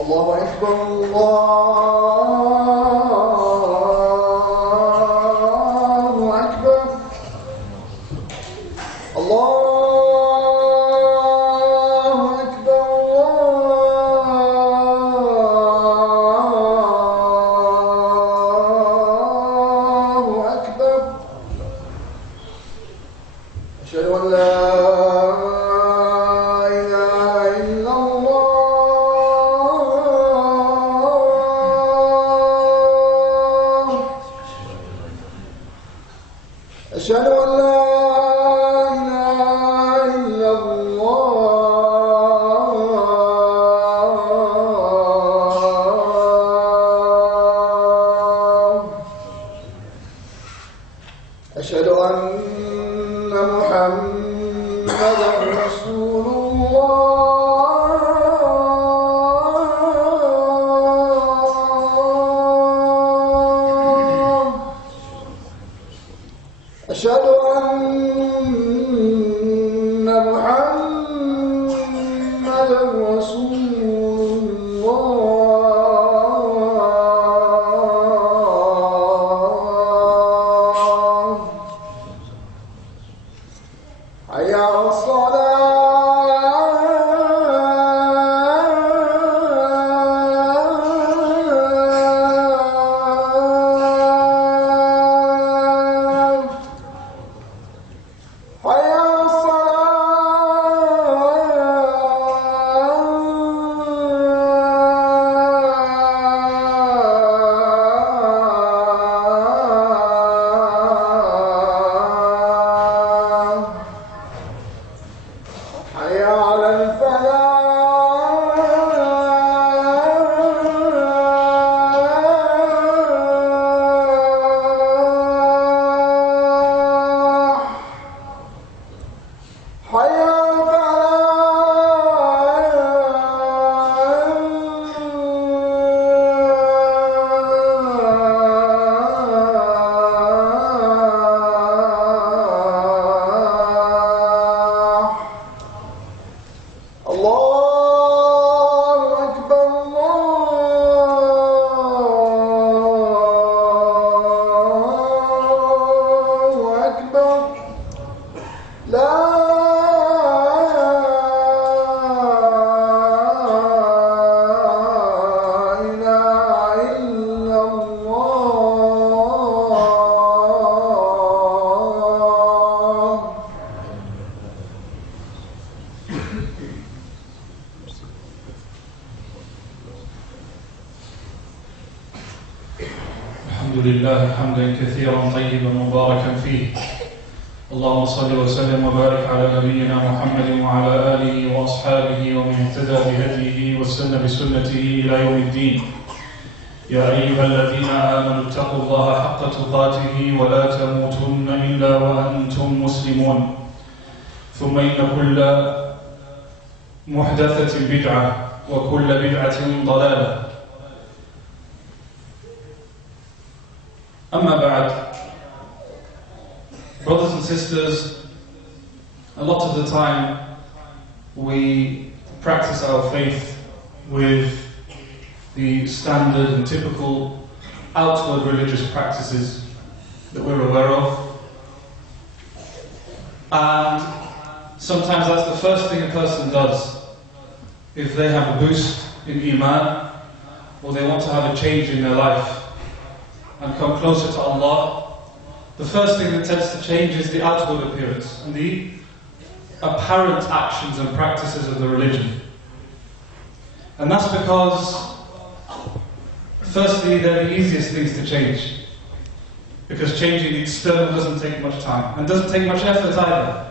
الله أكبر الله أكبر الله أكبر الله أكبر أشهد أن لا أشهد أن لا إله إلا الله أشهد أن محمدا رسول الله أشهد أن محمدا رسول الله حي على الحمد لله حمدا كثيرا طيبا مباركا فيه. اللهم صل وسلم وبارك على نبينا محمد وعلى آله وأصحابه ومن اهتدى بهديه واستنى بسنته إلى يوم الدين. يا أيها الذين آمنوا اتقوا الله حق تقاته ولا تموتن إلا وأنتم مسلمون. ثم إن كل محدثة بدعة وكل بدعة ضلالة. Amma ba'd. Brothers and sisters, a lot of the time we practice our faith with the standard and typical outward religious practices that we're aware of. And sometimes that's the first thing a person does. If they have a boost in Iman, or they want to have a change in their life and come closer to Allah, the first thing that tends to change is the outward appearance and the apparent actions and practices of the religion. And that's because, firstly, they're the easiest things to change. Because changing the external doesn't take much time and doesn't take much effort either.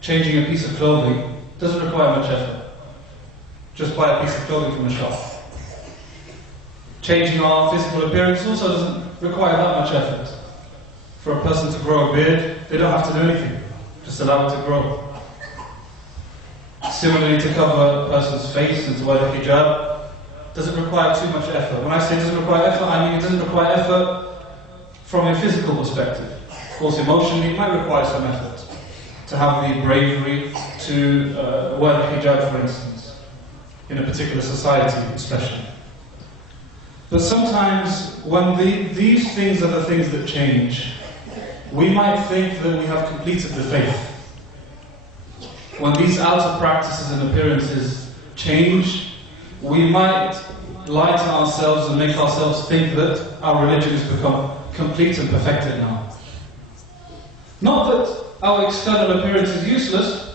Changing a piece of clothing doesn't require much effort. Just buy a piece of clothing from a shop. Changing our physical appearance also doesn't require that much effort. For a person to grow a beard, they don't have to do anything. Just allow it to grow. Similarly, to cover a person's face and to wear the hijab doesn't require too much effort. When I say it doesn't require effort, I mean it doesn't require effort from a physical perspective. Of course, emotionally it might require some effort. To have the bravery to wear the hijab, for instance. in a particular society especially. But sometimes when these things are the things that change, we might think that we have completed the faith. When these outer practices and appearances change, we might lie to ourselves and make ourselves think that our religion has become complete and perfected now. Not that our external appearance is useless.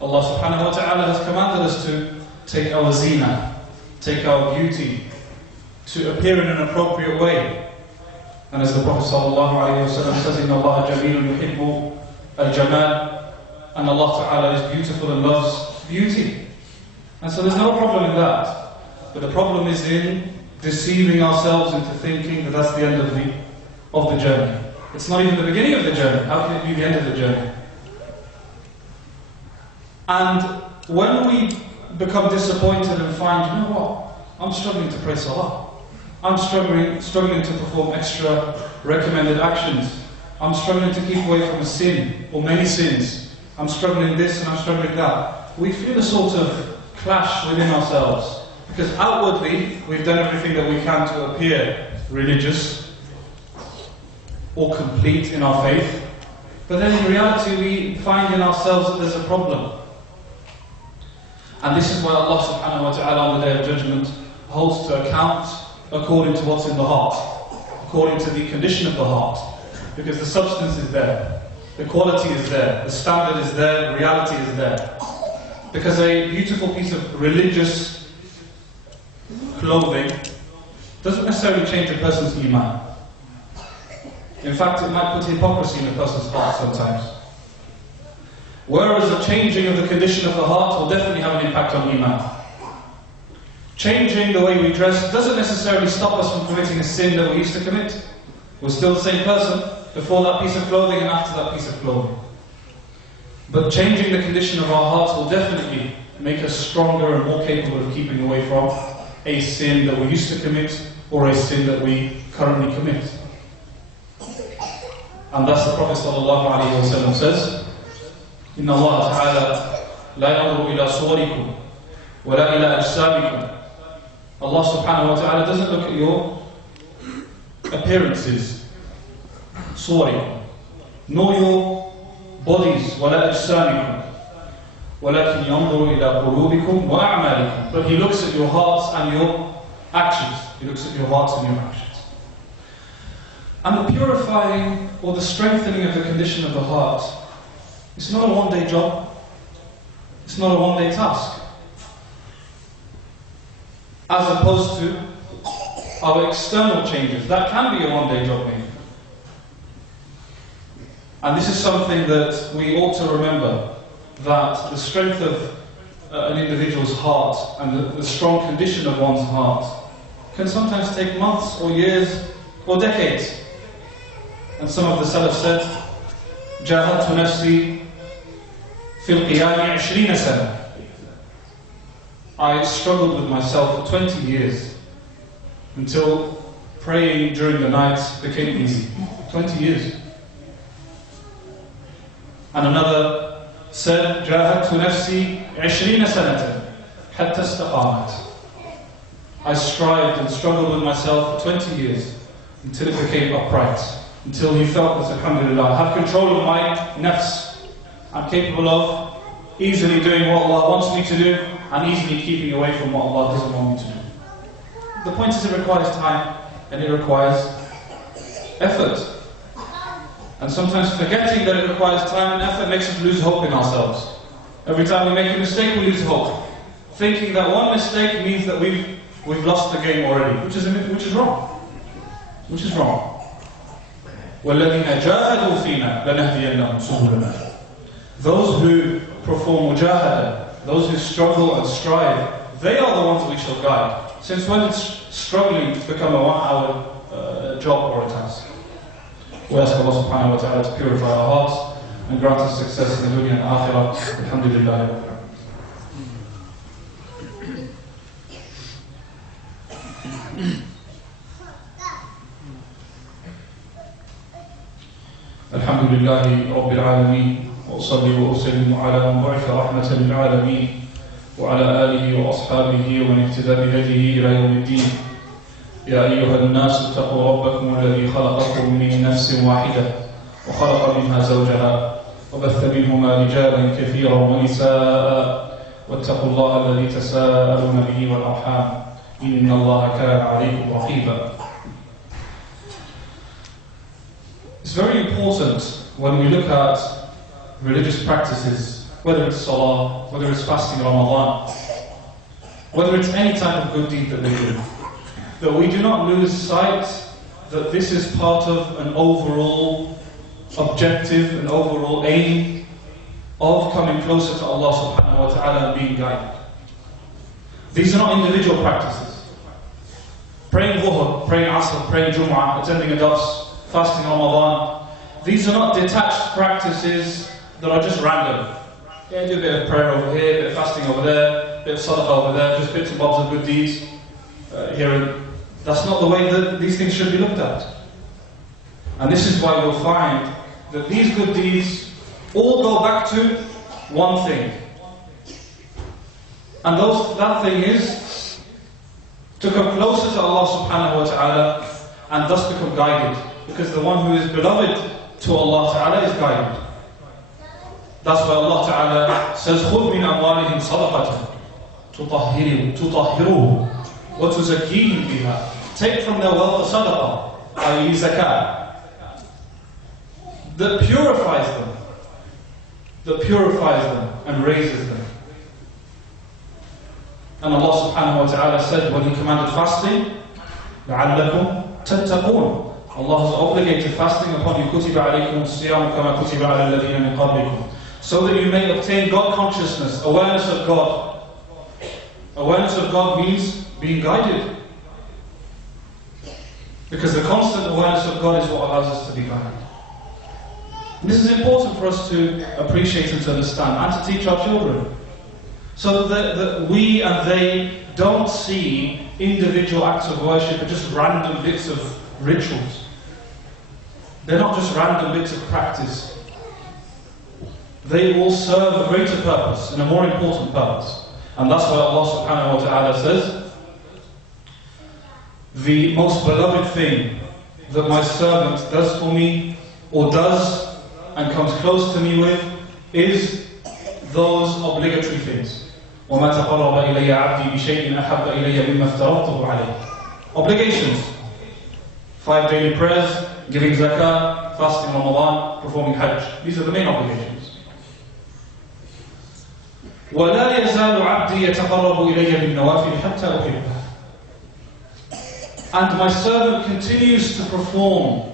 Allah subhanahu wa ta'ala has commanded us to take our zina, take our beauty, to appear in an appropriate way. And as the Prophet sallallahu alayhi wa sallam says, إِنَّ اللَّهَ جَمِيلٌ يُحِبُّ الْجَمَالِ, and Allah ta'ala is beautiful and loves beauty. And so there's no problem in that. But the problem is in deceiving ourselves into thinking that that's the end of the journey. It's not even the beginning of the journey. How can it be the end of the journey? And when we become disappointed and find, you know what, I'm struggling to pray salah. I'm struggling to perform extra recommended actions. I'm struggling to keep away from a sin or many sins. I'm struggling this and I'm struggling that. We feel a sort of clash within ourselves. Because outwardly, we've done everything that we can to appear religious or complete in our faith. But then in reality, we find in ourselves that there's a problem. And this is why Allah subhanahu wa ta'ala on the Day of Judgment holds to account according to what's in the heart, according to the condition of the heart. Because the substance is there, the quality is there, the standard is there, the reality is there. Because a beautiful piece of religious clothing doesn't necessarily change a person's iman. In fact, it might put hypocrisy in a person's heart sometimes. Whereas the changing of the condition of the heart will definitely have an impact on iman. Changing the way we dress doesn't necessarily stop us from committing a sin that we used to commit. We're still the same person before that piece of clothing and after that piece of clothing. But changing the condition of our hearts will definitely make us stronger and more capable of keeping away from a sin that we used to commit or a sin that we currently commit. And thus the Prophet ﷺ says, إِنَّ اللَّهَ تَعَالَى لَا يَنْظُرُ إِلَى صُوَرِكُمْ وَلَا إِلَى أَجْسَامِكُمْ. Allah subhanahu wa ta'ala doesn't look at your appearances, صُوَرِكُمْ, nor your bodies, وَلَا أَجْسَامِكُمْ, وَلَكِنْ يَنْظُرُ إِلَى قُلُوبِكُمْ وَأَعْمَالِكُمْ. But He looks at your hearts and your actions. He looks at your hearts and your actions. And the purifying or the strengthening of the condition of the heart, it's not a one-day job. It's not a one-day task. As opposed to our external changes. That can be a one-day job maybe. And this is something that we ought to remember, that the strength of an individual's heart and the strong condition of one's heart can sometimes take months or years or decades. And some of the Salaf said, جَاهَدْتُ نَفْسِي فِي الْقِيَامِ 20 سَنَةً. I struggled with myself for 20 years until praying during the night became easy. 20 years. And another said, جَاهَدْتُ نَفْسِي 20 سَنَةً حَتَّى اسْتَقَامَتْ. I strived and struggled with myself for 20 years until it became upright, until he felt that, alhamdulillah, I have control of my nafs. I'm capable of easily doing what Allah wants me to do and easily keeping away from what Allah doesn't want me to do. The point is, it requires time and it requires effort. And sometimes forgetting that it requires time and effort makes us lose hope in ourselves. Every time we make a mistake, we lose hope. Thinking that one mistake means that we've lost the game already, which is wrong. Which is wrong. وَالَّذِينَ جَاهَدُوا فِينَا لَنَهْدِيَنَّهُمْ سُبُلَنَا. Those who perform mujahada, those who struggle and strive, they are the ones we shall guide. Since when did struggling become a 1-hour job or a task? We ask Allah subhanahu wa ta'ala to purify our hearts and grant us success in the dunya and akhirah. Alhamdulillah. الحمد لله رب العالمين وأصلي وأسلم على من بعث رحمة للعالمين وعلى آله وأصحابه ومن اهتدى بهديه إلى يوم الدين. يا أيها الناس اتقوا ربكم الذي خلقكم من نفس واحدة وخلق منها زوجها وبث منهما رجالا كثيرا ونساء واتقوا الله الذي تساءلون به والأرحام إن الله كان عليكم رقيبا. It's very important when we look at religious practices, whether it's salah, whether it's fasting Ramadan, whether it's any type of good deed that we do, that we do not lose sight that this is part of an overall objective, an overall aim of coming closer to Allah subhanahu wa ta'ala and being guided. These are not individual practices. Praying Dhuhr, praying Asr, praying Jumu'ah, attending a dars, fasting Ramadan, these are not detached practices that are just random. Yeah, do a bit of prayer over here, a bit of fasting over there, a bit of sadaqah over there, just bits and bobs of good deeds here and that's not the way that these things should be looked at. And this is why you'll find that these good deeds all go back to one thing. And that thing is to come closer to Allah subhanahu wa ta'ala and thus become guided. Because the one who is beloved to Allah ta'ala is guided. That's why Allah ta'ala says, خُذْ مِنْ أَمْوَالِهِمْ صَدَقَةً تُطَهِّرُهُ وَتُزَكِّيهِمْ بِهَا. Take from their wealth a sadaqah, i.e. zakah, that purifies them and raises them. And Allah subhanahu wa ta'ala said when He commanded fasting, لَعَلَّكُمْ تَتَّقُونَ. Allah has obligated fasting upon you, كُتِبَ عَلَيْكُمُ الصِّيَامُ كَمَا كُتِبَ عَلَى الَّذِينَ مِنْ قَبْلِكُم, so that you may obtain God consciousness, awareness of God. Awareness of God means being guided. Because the constant awareness of God is what allows us to be guided. And this is important for us to appreciate and to understand and to teach our children. So that we and they don't see individual acts of worship as just random bits of rituals. They're not just random bits of practice. They will serve a greater purpose and a more important purpose. And that's why Allah subhanahu wa ta'ala says, the most beloved thing that my servant does for me, or does and comes close to me with, is those obligatory things. وَمَا تَقَرَّبَ إِلَيَّ عَبْدِي بِشَيْءٍ أَحَبَّ إِلَيَّ مِمَّا افْتَرَضْتُهُ عَلَيْهِ. Obligations. 5 daily prayers, giving zakah, fasting Ramadan, performing hajj. These are the main obligations. وَلَا يَزَالُ عَبْدِي يَتَقَرَّبُ إِلَيَّ بِالنَّوَافِلِ حَتَّى أُحِبَّهُ. And my servant continues to perform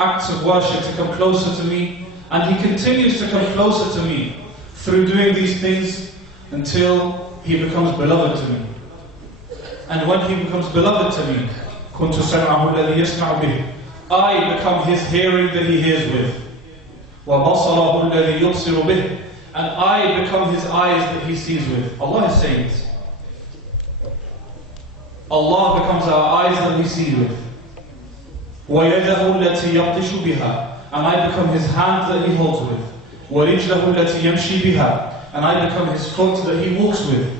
acts of worship to come closer to me, and he continues to come closer to me through doing these things until he becomes beloved to me. And when he becomes beloved to me, كُنْتُ سَمْعَهُ الَّذِي يَسْمَعُ بِهِ, I become his hearing that he hears with. وَبَصَرَهُ الَّذِي يُبْصِرُ بِهِ, and I become his eyes that he sees with. Allah is saying this. Allah becomes our eyes that we see with. وَيَدَهُ الَّتِي يَبْطِشُ بِهَا, and I become his hand that he holds with. وَرِجْلَهُ الَّتِي يَمْشِي بِهَا, and I become his foot that he walks with.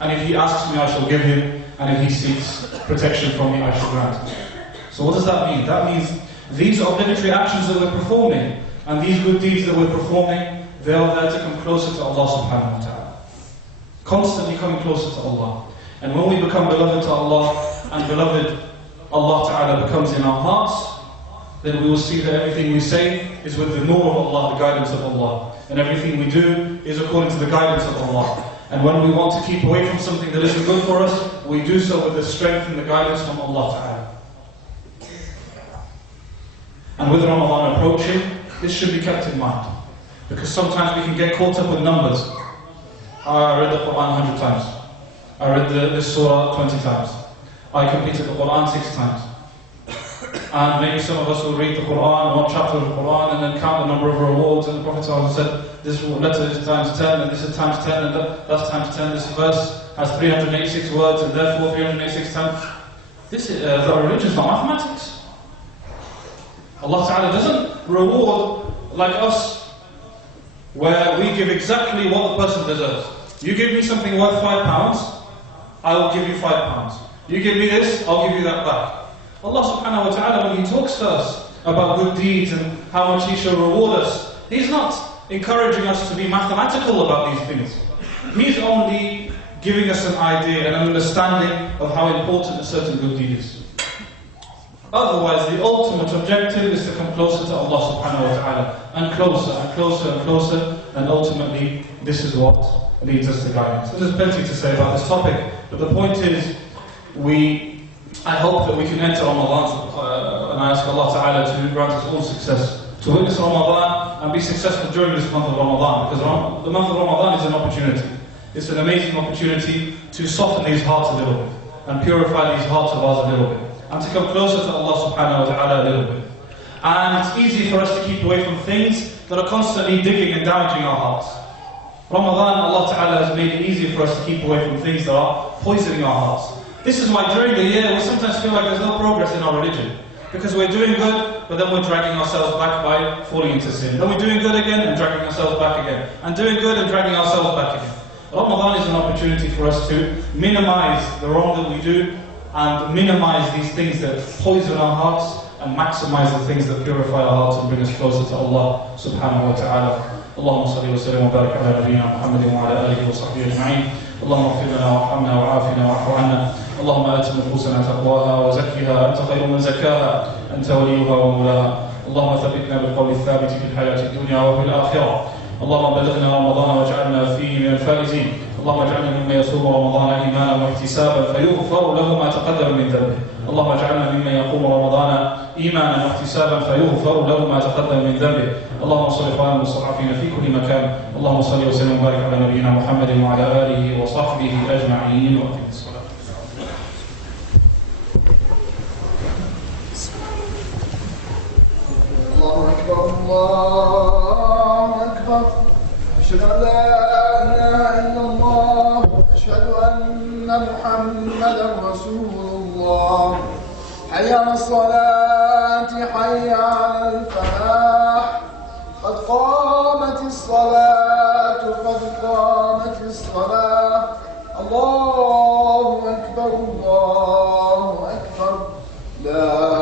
And if he asks me, I shall give him, and if he seeks protection from me, I shall grant him. So what does that mean? That means these obligatory actions that we're performing, and these good deeds that we're performing, they are there to come closer to Allah subhanahu wa ta'ala. Constantly coming closer to Allah. And when we become beloved to Allah, and beloved Allah ta'ala becomes in our hearts, then we will see that everything we say is with the nur of Allah, the guidance of Allah. And everything we do is according to the guidance of Allah. And when we want to keep away from something that isn't good for us, we do so with the strength and the guidance from Allah ta'ala. And with Ramadan approaching, this should be kept in mind. Because sometimes we can get caught up with numbers. I read the Quran 100 times. I read this surah 20 times. I completed the Quran 6 times. And maybe some of us will read the Quran, one chapter of the Quran, and then count the number of rewards. And the Prophet said, this letter is times 10, and this is times 10, and that's times 10. This verse has 386 words, and therefore 386 times. This is, the religion is not mathematics. Allah Ta'ala doesn't reward like us. where we give exactly what the person deserves. You give me something worth £5, I will give you £5. You give me this, I'll give you that back. Allah subhanahu wa ta'ala, when He talks to us about good deeds and how much He shall reward us, He's not encouraging us to be mathematical about these things. He's only giving us an idea and an understanding of how important a certain good deed is. Otherwise, the ultimate objective is to come closer to Allah subhanahu wa ta'ala, and closer and closer and closer, and ultimately this is what leads us to guidance. So there's plenty to say about this topic, but the point is, I hope that we can enter Ramadan, and I ask Allah ta'ala to grant us all success, to witness Ramadan and be successful during this month of Ramadan, because the month of Ramadan is an opportunity. It's an amazing opportunity to soften these hearts a little bit, and purify these hearts of ours a little bit, and to come closer to Allah subhanahu wa ta'ala a little bit. And it's easy for us to keep away from things that are constantly digging and damaging our hearts. Ramadan, Allah ta'ala has made it easier for us to keep away from things that are poisoning our hearts. This is why during the year we sometimes feel like there's no progress in our religion. Because we're doing good, but then we're dragging ourselves back by falling into sin. Then we're doing good again and dragging ourselves back again. And doing good and dragging ourselves back again. Ramadan is an opportunity for us to minimize the wrong that we do, and minimize these things that poison our hearts, and maximize the things that purify our hearts and bring us closer to Allah subhanahu wa ta'ala. اللهم صل وسلم وبارك على نبينا محمد وعلى اله وصحبه اجمعين. اللهم اغفر لنا وارحمنا وعافنا واعف عنا. اللهم ات نفوسنا تقواها وزكها انت خير من زكاها انت وليها ومولاها. اللهم ثبتنا بالقول الثابت في الحياه الدنيا وفي الاخره. اللهم بلغنا رمضان واجعلنا فيه من الفائزين. اللهم اجعلنا ممن يصوم رمضان ايمانا واحتسابا فيغفر له ما تقدم من ذنبه. اللهم اجعلنا ممن يقوم رمضان ايمانا واحتسابا فيغفر له ما تقدم من ذنبه. اللهم صل على المستضعفين في كل مكان. اللهم صل وسلم وبارك على نبينا محمد وعلى اله وصحبه اجمعين. واقم الصلاه. الله أكبر الله أكبر أشهد أن لا إله إلا الله أشهد أن محمدا رسول الله حي على الصلاة حي على الفلاح قد قامت الصلاة قد قامت الصلاة الله أكبر الله أكبر لا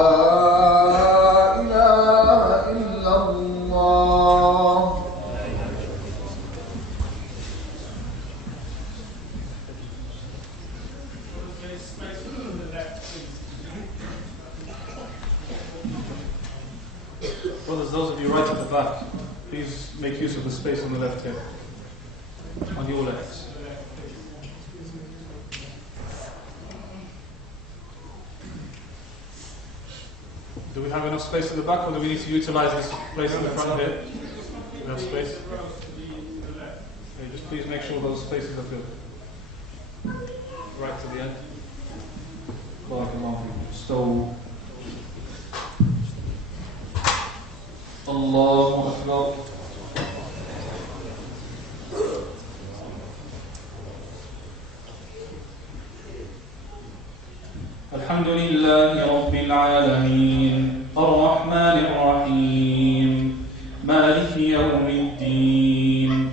Brothers, those of you right at the back, please make use of the space on the left here. On your left. Do we have enough space in the back, or do we need to utilize this place in the front here? Do we have space? Okay, just please make sure those spaces are filled. Right to the end. So, Allahu Akbar. الحمد لله رب العالمين الرحمن الرحيم مالك يوم الدين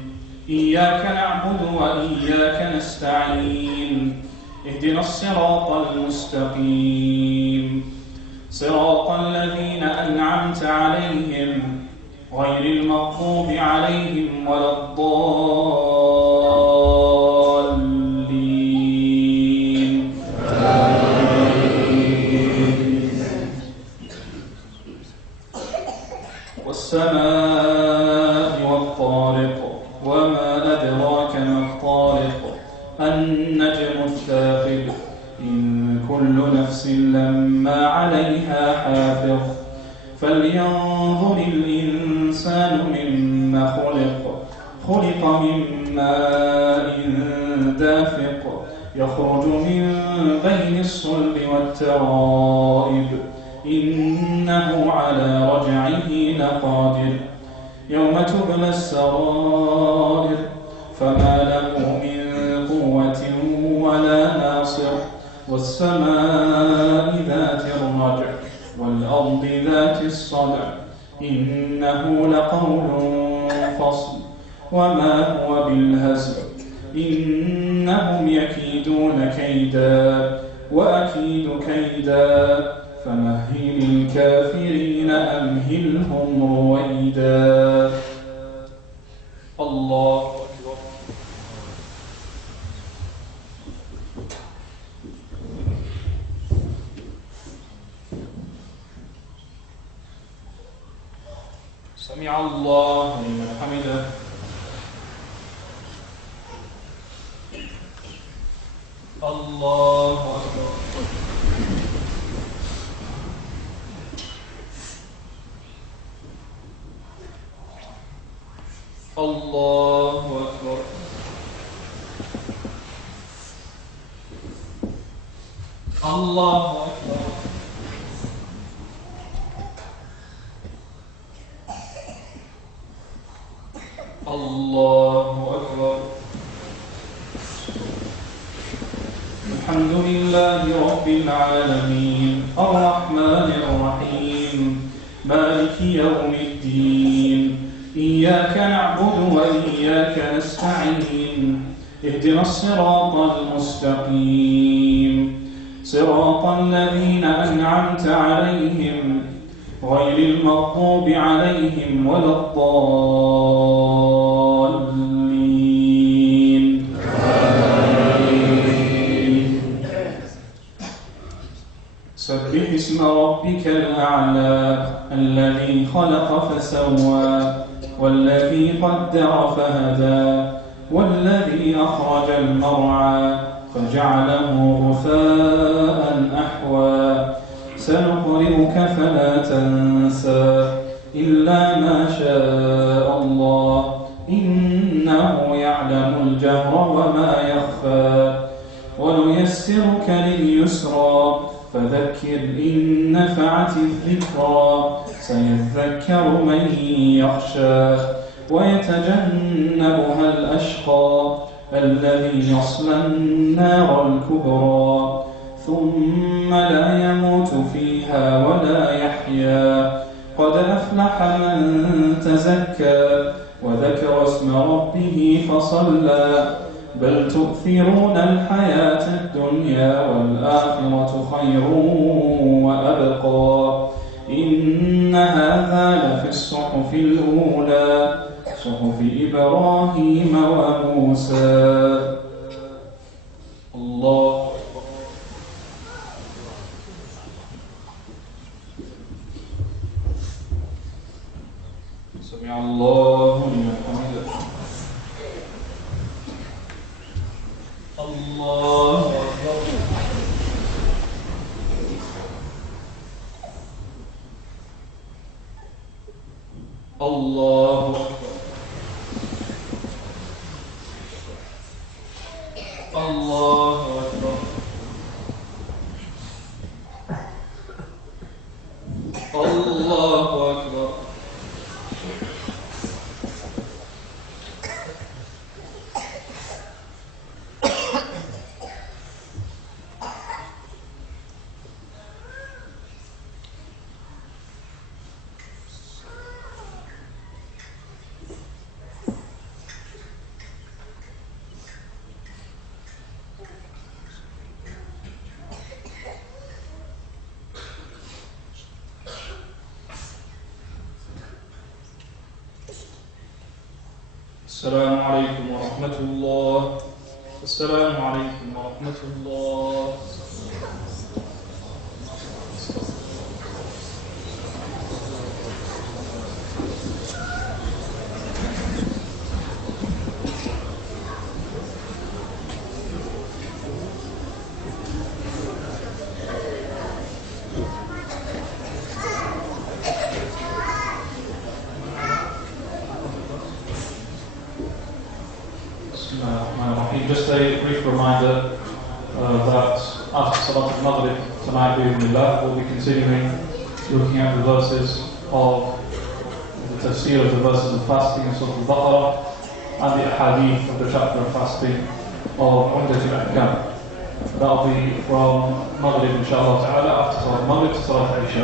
إياك نعبد وإياك نستعين اهدنا الصراط المستقيم صراط الذين أنعمت عليهم غير المغضوب عليهم ولا الضالين والسماء والطارق وما أدراك ما الطارق النجم الثاقب إن كل نفس لما عليها حافظ فلينظر الإنسان مما خلق من ماء دافق يخرج من بين الصلب والترائب إنه على رجعه لقادر يوم تبلى السرائر فما له من قوة ولا ناصر والسماء ذات الرجع والأرض ذات الصدع إنه لقول فصل وما هو بالهزل إنهم يكيدون كيدا وأكيد كيدا فمهل الكافرين أمهلهم رويدا. الله أكبر. سمع الله لمن حمده. الله أكبر. الله أكبر. الله أكبر. الله أكبر. الحمد لله رب العالمين الرحمن الرحيم مالك يوم الدين إياك نعبد وإياك نستعين اهدنا الصراط المستقيم صراط الذين أنعمت عليهم غير المغضوب عليهم ولا الضالين. سبح اسم ربك الأعلى الذي خلق فسوى والذي قدر فهدى والذي أخرج المرعى فجعله غثاء أحوى سنقرئك فلا تنسى إلا ما شاء الله إنه يعلم الجهر وما يخفى ونيسرك لليسرى فذكر إن نفعت الذكرى سيذكر من يخشى ويتجنبها الأشقى الذي يصلى النار الكبرى ثم لا يموت فيها ولا يحيا قد أفلح من تزكى وذكر اسم ربه فصلى بل تؤثرون الحياة الدنيا والآخرة خير وأبقى إن هذا لفي الصحف الأولى صحف إبراهيم وموسى. الله أكبر. سمع الله لمن حمده. الله أكبر. الله أكبر. الله أكبر. الله أكبر. السلام عليكم ورحمة الله. السلام عليكم ورحمة الله. Just a brief reminder that after Salat al-Maghrib tonight we'll be continuing looking at the verses of the tafsir of the verses of fasting in Surah Al-Baqarah and the hadith of the chapter of fasting of Umdat al-Ahkam. That'll be from Maghrib inshallah ta'ala after Salat al-Maghrib to Salat al-Isha.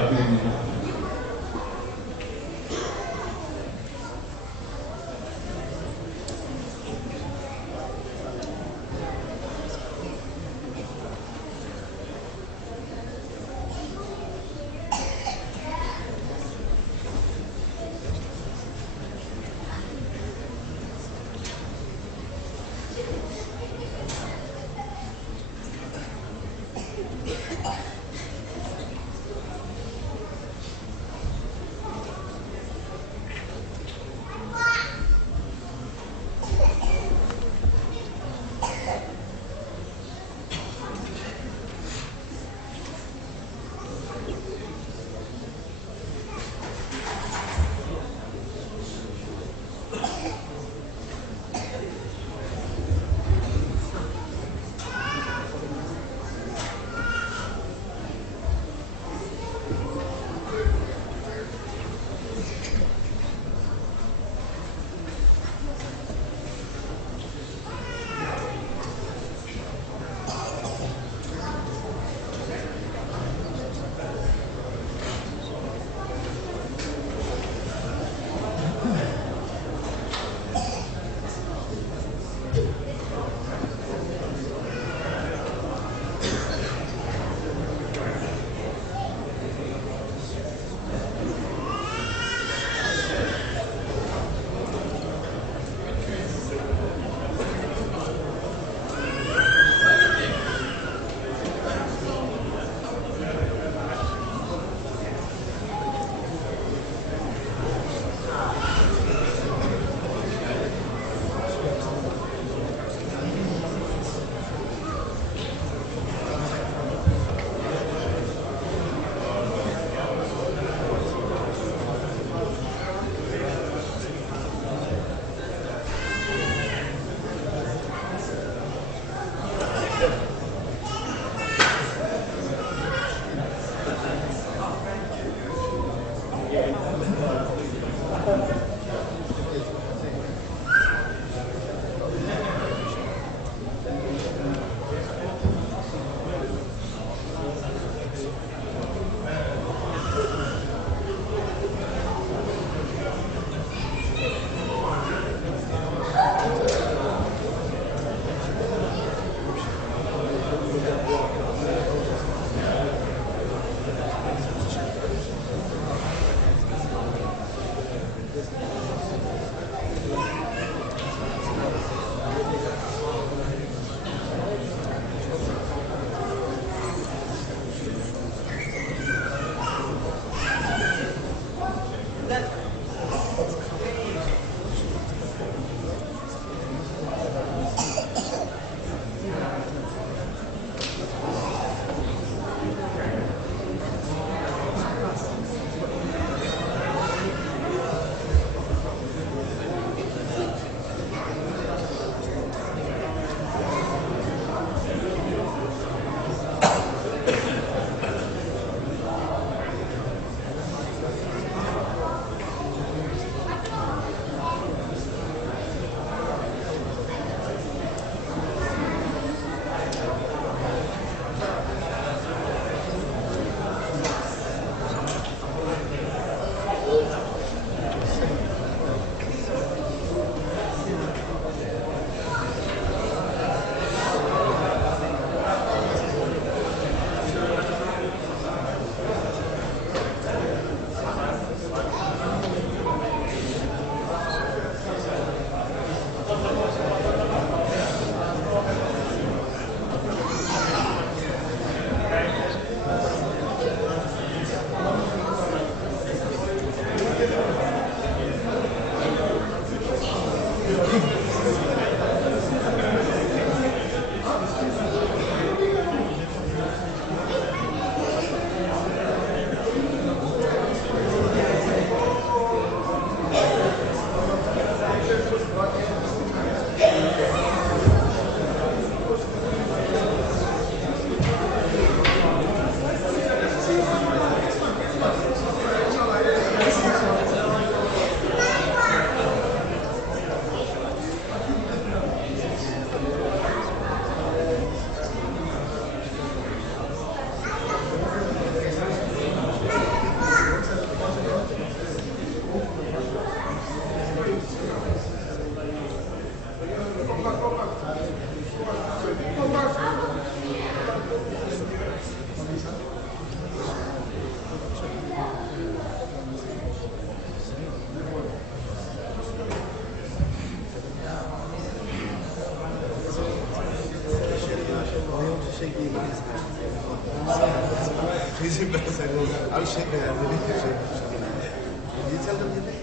Easy, but I wish I could have